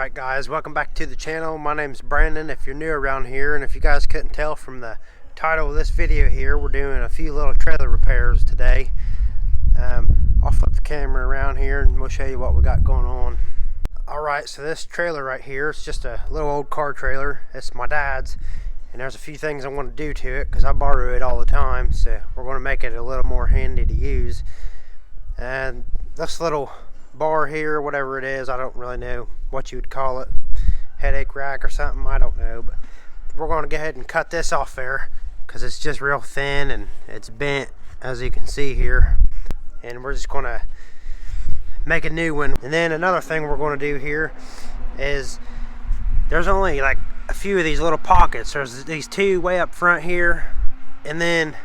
Alright guys, welcome back to the channel. My name's Brandon if you're new around here, and if you guys couldn't tell from the title of this video here, we're doing a few little trailer repairs today. I'll flip the camera around here and we'll show you what we got going on. Alright, so this trailer right here, it's just a little old car trailer. It's my dad's, and there's a few things I want to do to it because I borrow it all the time, so we're going to make it a little more handy to use. And this little bar here, whatever it is, I don't really know what you would call it, headache rack or something, I don't know, but we're going to go ahead and cut this off there because it's just real thin and it's bent, as you can see here, and we're just going to make a new one. And then another thing we're going to do here is there's only like a few of these little pockets. There's these two way up front here, and then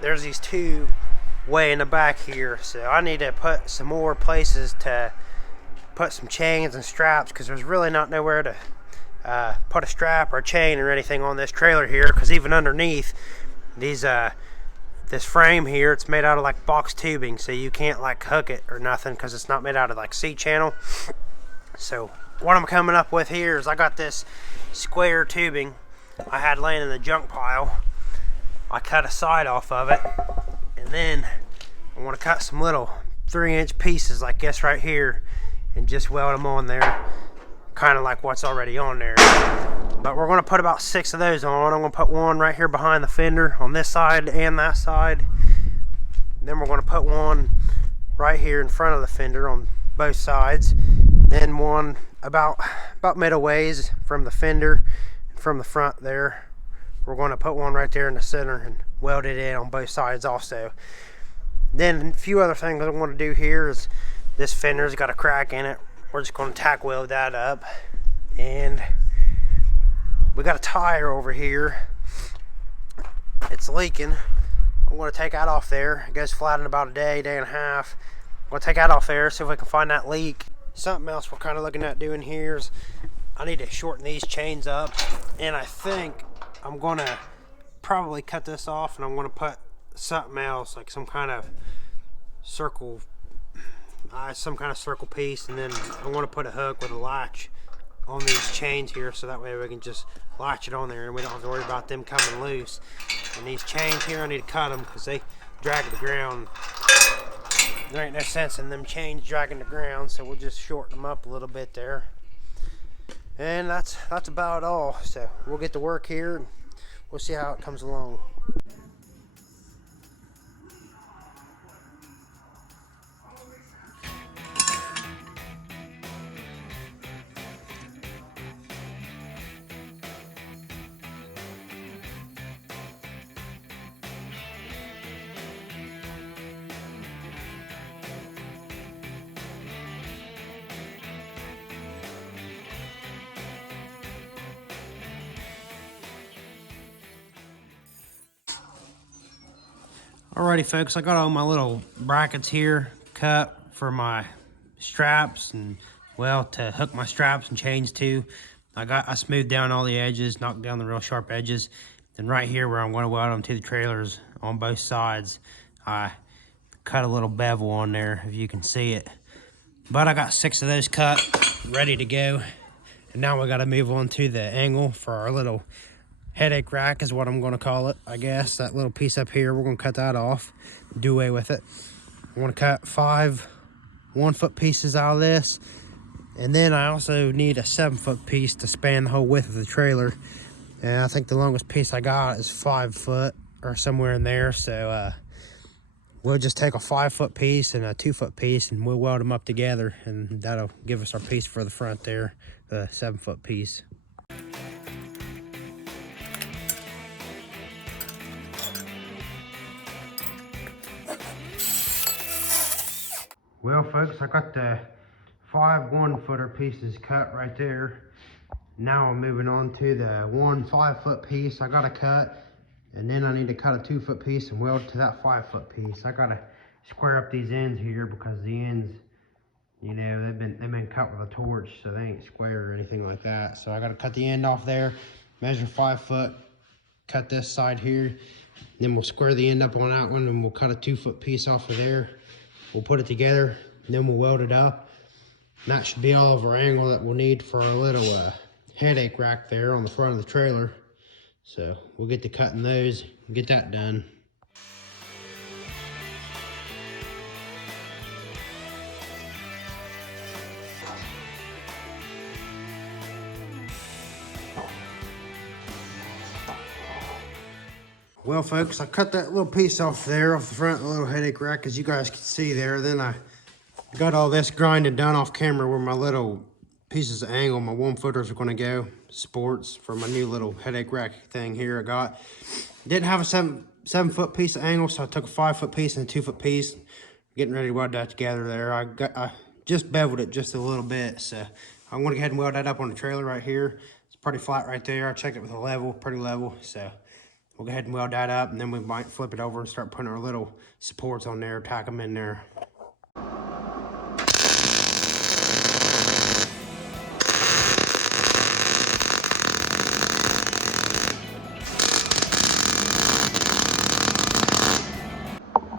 there's these two way in the back here, so I need to put some more places to put some chains and straps because there's really not nowhere to put a strap or a chain or anything on this trailer here, because even underneath these this frame here, it's made out of like box tubing, so you can't like hook it or nothing because it's not made out of like C-channel. So what I'm coming up with here is I got this square tubing I had laying in the junk pile. I cut a side off of it, and then I want to cut some little 3-inch pieces like this right here and just weld them on there, kind of like what's already on there. But we're going to put about 6 of those on. I'm going to put one right here behind the fender on this side and that side. And then we're going to put one right here in front of the fender on both sides. Then one about middle ways from the fender and from the front there. We're going to put one right there in the center and weld it in on both sides also. Then a few other things I want to do here is this fender's got a crack in it. We're just going to tack weld that up. And we got a tire over here. It's leaking. I'm going to take that off there. It goes flat in about a day and a half. I'm going to take that off there, see if we can find that leak. Something else we're kind of looking at doing here is I need to shorten these chains up. And I think I'm going to probably cut this off, and I'm going to put something else, like some kind of circle piece, and then I want to put a hook with a latch on these chains here, so that way we can just latch it on there and we don't have to worry about them coming loose. And these chains here, I need to cut them because they drag the ground. There ain't no sense in them chains dragging the ground, so we'll just shorten them up a little bit there. And that's about all. So we'll get to work here and we'll see how it comes along. Alrighty folks, I got all my little brackets here cut for my straps, and well, to hook my straps and chains to. I smoothed down all the edges, knocked down the real sharp edges. Then right here where I'm going to weld them to the trailers on both sides, I cut a little bevel on there if you can see it. But I got 6 of those cut, ready to go. And now we got to move on to the angle for our little headache rack is what I'm going to call it, I guess. That little piece up here, we're going to cut that off, do away with it. I want to cut 5 1-foot pieces out of this, and then I also need a 7-foot piece to span the whole width of the trailer. And I think the longest piece I got is 5 foot or somewhere in there, so we'll just take a 5-foot piece and a 2-foot piece and we'll weld them up together, and that'll give us our piece for the front there, the 7-foot piece. Well folks, I got the 5 1-footer pieces cut right there. Now I'm moving on to the 1 5-foot piece I gotta cut, and then I need to cut a 2-foot piece and weld to that 5-foot piece. I gotta square up these ends here because the ends, you know, they've been cut with a torch, so they ain't square or anything like that. So I gotta cut the end off there, measure 5 foot, cut this side here, then we'll square the end up on that one, and we'll cut a 2-foot piece off of there. We'll put it together, and then we'll weld it up. And that should be all of our angle that we'll need for our little headache rack there on the front of the trailer. So we'll get to cutting those and get that done. Well folks, I cut that little piece off there off the front of the little headache rack, as you guys can see there. Then I got all this grinding done off camera where my little pieces of angle, my 1-footers are gonna go. Sports for my new little headache rack thing here I got. Didn't have a 7-foot piece of angle, so I took a 5-foot piece and a 2-foot piece. Getting ready to weld that together there. I just beveled it just a little bit, so I'm gonna go ahead and weld that up on the trailer right here. It's pretty flat right there. I checked it with a level, pretty level, so we'll go ahead and weld that up, and then we might flip it over and start putting our little supports on there, tack them in there.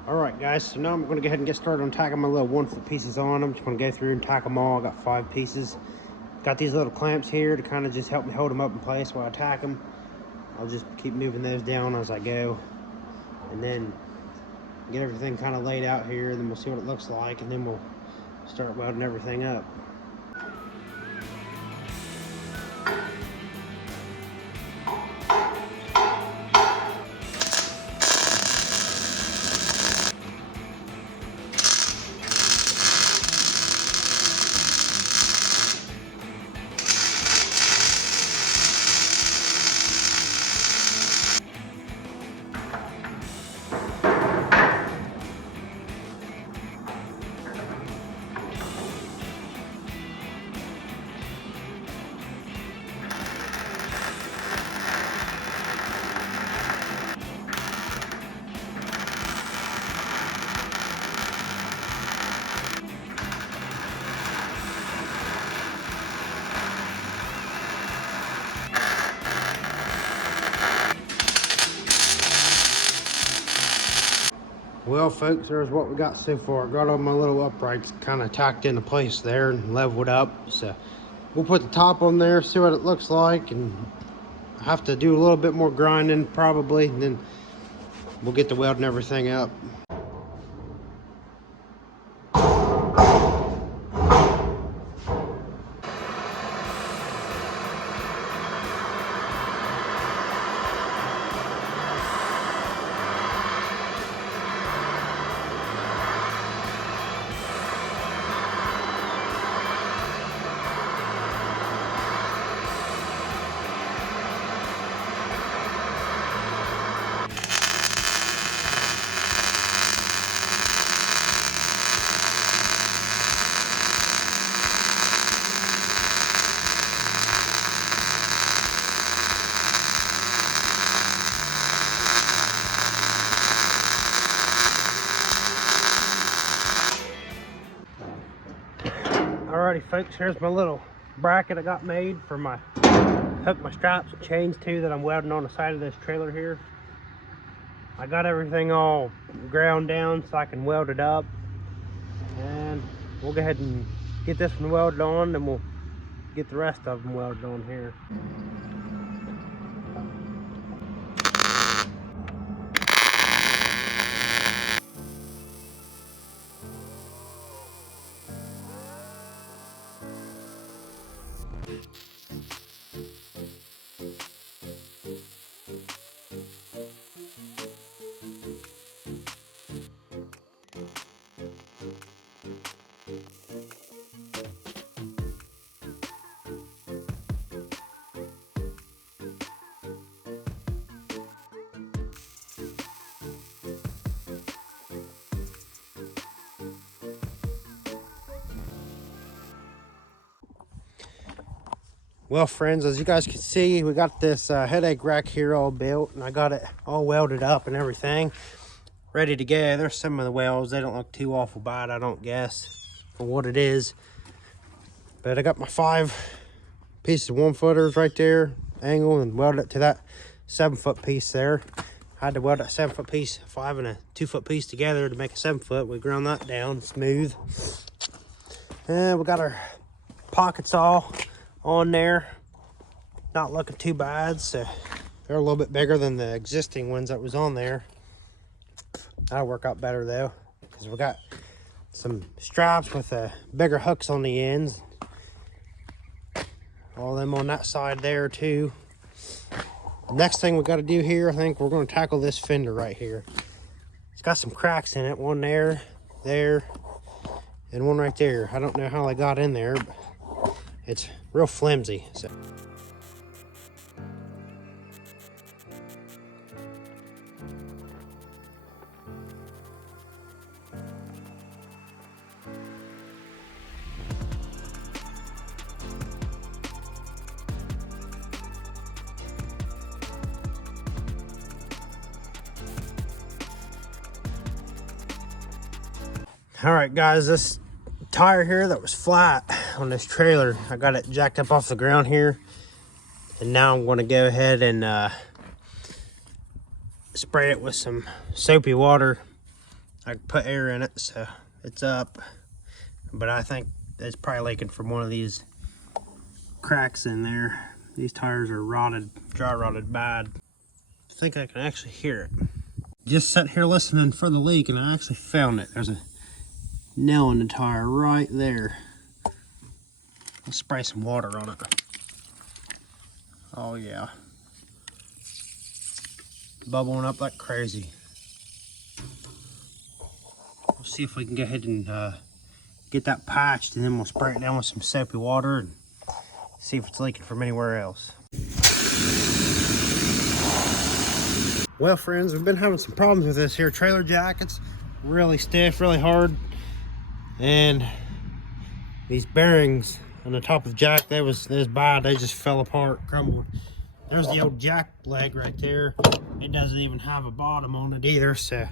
Alright guys, so now I'm going to go ahead and get started on tacking my little 1-foot pieces on. I'm just going to go through and tack them all. I got 5 pieces. Got these little clamps here to kind of just help me hold them up in place while I tack them. I'll just keep moving those down as I go, and then get everything kind of laid out here, and then we'll see what it looks like, and then we'll start welding everything up. Well folks, there's what we got so far. I got all my little uprights kind of tacked into place there and leveled up. So we'll put the top on there, see what it looks like, and I have to do a little bit more grinding probably, and then we'll get to welding everything up. Alrighty folks, here's my little bracket I got made for my hook my straps and chains to that I'm welding on the side of this trailer here. I got everything all ground down so I can weld it up, and we'll go ahead and get this one welded on, and we'll get the rest of them welded on here. Well friends, as you guys can see, we got this headache rack here all built, and I got it all welded up and everything ready to go. There's some of the welds, they don't look too awful bad, I don't guess, for what it is. But I got my 5 pieces of 1-footers right there, angle, and welded it to that 7-foot piece there. I had to weld that 7-foot piece, 5 and a 2-foot piece together to make a 7-foot. We ground that down smooth. And we got our pockets all on there. Not looking too bad, so they're a little bit bigger than the existing ones that was on there. That'll work out better though, because we got some straps with bigger hooks on the ends. All them on that side there too. The next thing we got to do here, I think we're going to tackle this fender right here. It's got some cracks in it, one there, and one right there. I don't know how they got in there, but it's real flimsy. So. All right, guys, this tire here that was flat on this trailer, I got it jacked up off the ground here, and now I'm going to go ahead and spray it with some soapy water. I put air in it, so it's up, but I think it's probably leaking from one of these cracks in there. These tires are rotted, dry rotted bad. I think I can actually hear it. Just sitting here listening for the leak, and I actually found it. There's a nail in the tire right there. Let's spray some water on it. Oh yeah, bubbling up like crazy. We'll see if we can go ahead and get that patched, and then we'll spray it down with some soapy water and see if it's leaking from anywhere else. Well, friends, we've been having some problems with this here trailer jack. It's really stiff, really hard. And these bearings on the top of the jack, they was bad. They just fell apart, crumbled. There's the old jack leg right there. It doesn't even have a bottom on it either. So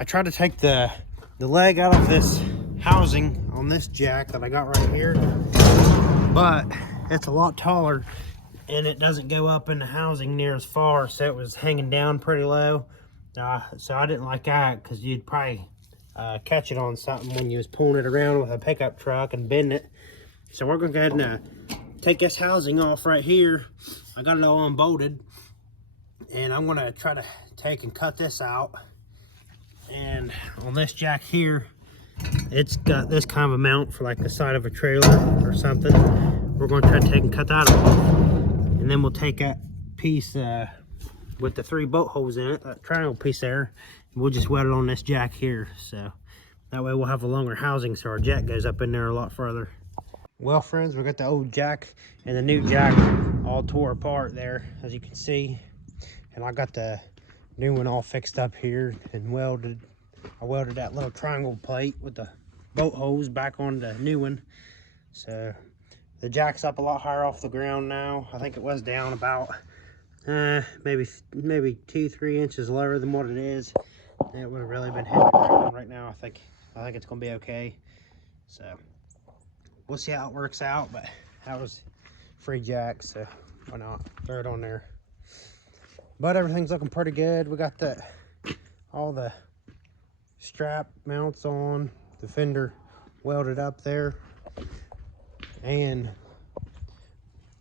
I tried to take the leg out of this housing on this jack that I got right here, but it's a lot taller and it doesn't go up in the housing near as far, so it was hanging down pretty low. So I didn't like that, because you'd probably catch it on something when you was pulling it around with a pickup truck and bend it. So we're gonna go ahead and take this housing off right here. I got it all unbolted, and I'm gonna try to take and cut this out. And on this jack here, it's got this kind of a mount for like the side of a trailer or something. We're gonna try to take and cut that off, and then we'll take that piece with the 3 bolt holes in it, that triangle piece there, and we'll just weld it on this jack here. So that way we'll have a longer housing, so our jack goes up in there a lot further. Well, friends, we got the old jack and the new jack all tore apart there, as you can see, and I got the new one all fixed up here and welded. I welded that little triangle plate with the bolt holes back on the new one. So the jack's up a lot higher off the ground now. I think it was down about maybe 2-3 inches lower than what it is. It would have really been hitting the ground right now. I think it's gonna be okay. So we'll see how it works out, but that was free jack, so why not throw it on there. But everything's looking pretty good. We got all the strap mounts on, the fender welded up there, and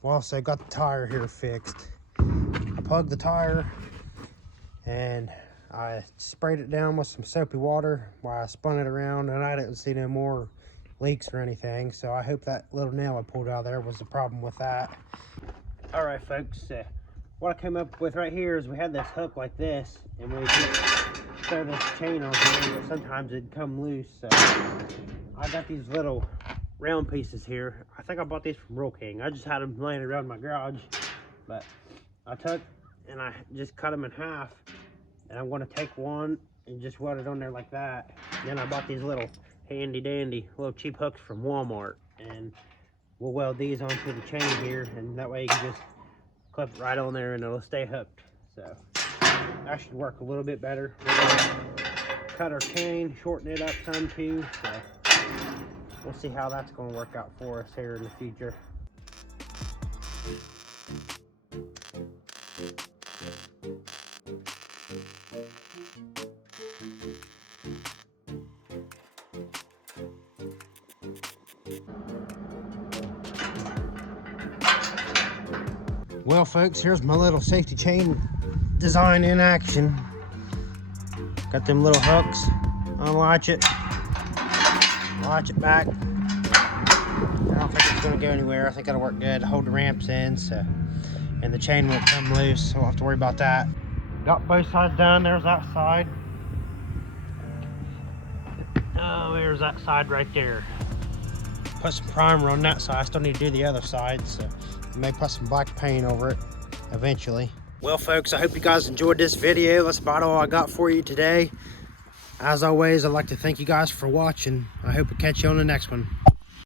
we also got the tire here fixed. I plugged the tire and I sprayed it down with some soapy water while I spun it around, and I didn't see no more leaks or anything, so I hope that little nail I pulled out of there was the problem with that. All right, folks, what I came up with right here is we had this hook like this, and we just throw this chain on here, but sometimes it'd come loose. So I got these little round pieces here. I think I bought these from Roll King. I just had them laying around my garage, but I took and I just cut them in half, and I'm going to take one and just weld it on there like that. And then I bought these little handy dandy little cheap hooks from Walmart, and we'll weld these onto the chain here, and that way you can just clip it right on there and it'll stay hooked. So that should work a little bit better. We're gonna cut our chain, shorten it up some too, so we'll see how that's going to work out for us here in the future. Well folks, here's my little safety chain design in action. Got them little hooks, unlatch it, latch it back. I don't think it's gonna go anywhere. I think it'll work good. Hold the ramps in, so, and the chain won't come loose, so I don't have to worry about that. Got both sides done. There's that side. Oh, there's that side right there. Put some primer on that side. I still need to do the other side, so I may put some black paint over it eventually. Well folks, I hope you guys enjoyed this video. That's about all I got for you today. As always, I'd like to thank you guys for watching. I hope to catch you on the next one.